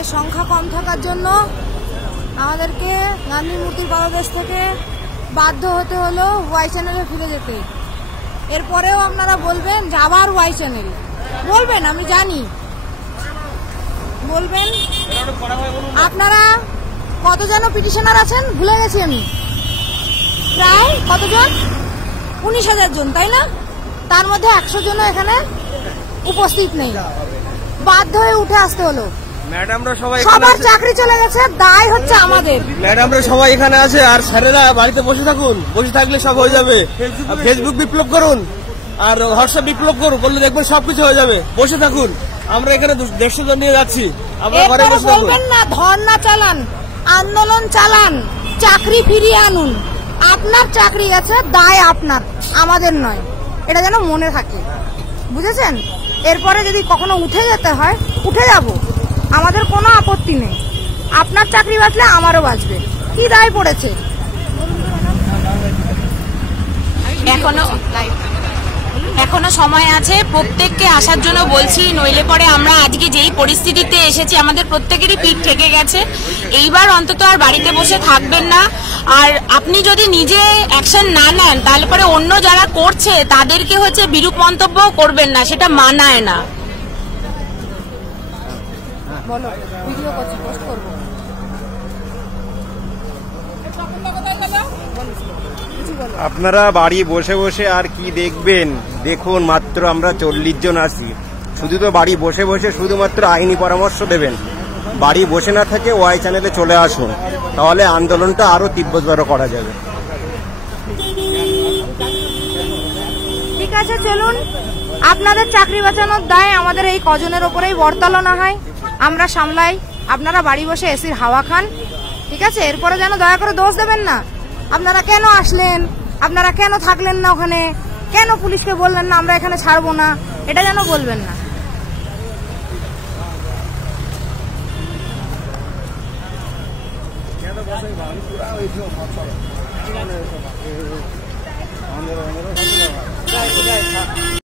আমাদের সংখ্যা কম থাকার জন্য আমাদেরকে গান্ধী মূর্তির পাদদেশ থেকে বাধ্য হতে হলো ওয়াই চ্যানেলে ফিরে যেতে। এরপরেও আপনারা বলবেন যে আবার ওয়াই চ্যানেল বলবেন, আমি জানি বলবেন। আপনারা কতজন পিটিশনার আছেন ভুলে গেছি আমি, প্রায় কতজন, 19,000 জন, তাই না? তার মধ্যে 100 জন এখানে উপস্থিত নেই, বাধ্য হয়ে উঠে আসতে হলো। ম্যাডামরা সবাই সবার চাকরি চলে গেছে, দায় হচ্ছে আমাদের। ম্যাডামরা সবাই এখানে আছে, আর স্যারেরা বাড়িতে বসে থাকুন, বসে থাকলে সব হয়ে যাবে। ফেসবুক বিপ্লব করুন আর হোয়াটসঅ্যাপ বিপ্লব করুন, করলে দেখবেন সবকিছু হয়ে যাবে। বসে থাকুন, আমরা এখানে 150 জন নিয়ে যাচ্ছি, আপনারা ঘরে বসে থাকুন। বলবেন না ধর্ণা চালান, আন্দোলন চালান, চাকরি ফিরিয়ে আনুন। আপনার চাকরি আছে, দায় আপনার, আমাদের নয়, এটা যেন মনে থাকে, বুঝেছেন? এরপরে যদি কখনো উঠে যেতে হয় উঠে যাব, আমাদের কোনো আপত্তি নেই। আপনার চাকরি বাঁচলে আমারও বাঁচবে, কি দায় পড়েছে? এখনো সময় আছে, প্রত্যেককে আসার জন্য বলছি, নইলে পরে আমরা আজকে যেই পরিস্থিতিতে এসেছি আমাদের প্রত্যেকেরই পিঠ ঠেকে গেছে। এইবার অন্তত আর বাড়িতে বসে থাকবেন না। আর আপনি যদি নিজে অ্যাকশন না নেন তাহলে পরে অন্য যারা করছে তাদেরকে হচ্ছে বিরূপ মন্তব্য করবেন না, সেটা মানায় না। বলো, ভিডিও করছি, পোস্ট করব। আপনারা বাড়ি বসে বসে আর কি দেখবেন? দেখুন, মাত্র আমরা 40 জন আছি। শুধু তো বাড়ি বসে বসে শুধুমাত্র আইনি পরামর্শ দেবেন? বাড়ি বসে না থেকে ওয়াই চ্যানেলে চলে আসুন, তাহলে আন্দোলনটা আরো তীব্রতর করা যাবে। ঠিক আছে, চলুন। আপনাদের চাকরি বাঁচানোর দায় আমাদের এই কজনের ওপরেই বর্তালো না হয়, আমরা সামলাই। আপনারা বাড়ি বসে এসির হাওয়া খান, ঠিক আছে? এরপরে যেন দয়া করে দোষ দেবেন না। আপনারা কেন আসলেন, আপনারা কেন থাকলেন না ওখানে, কেন পুলিশকে বললেন না আমরা এখানে ছাড়বো না, এটা যেন বলবেন না।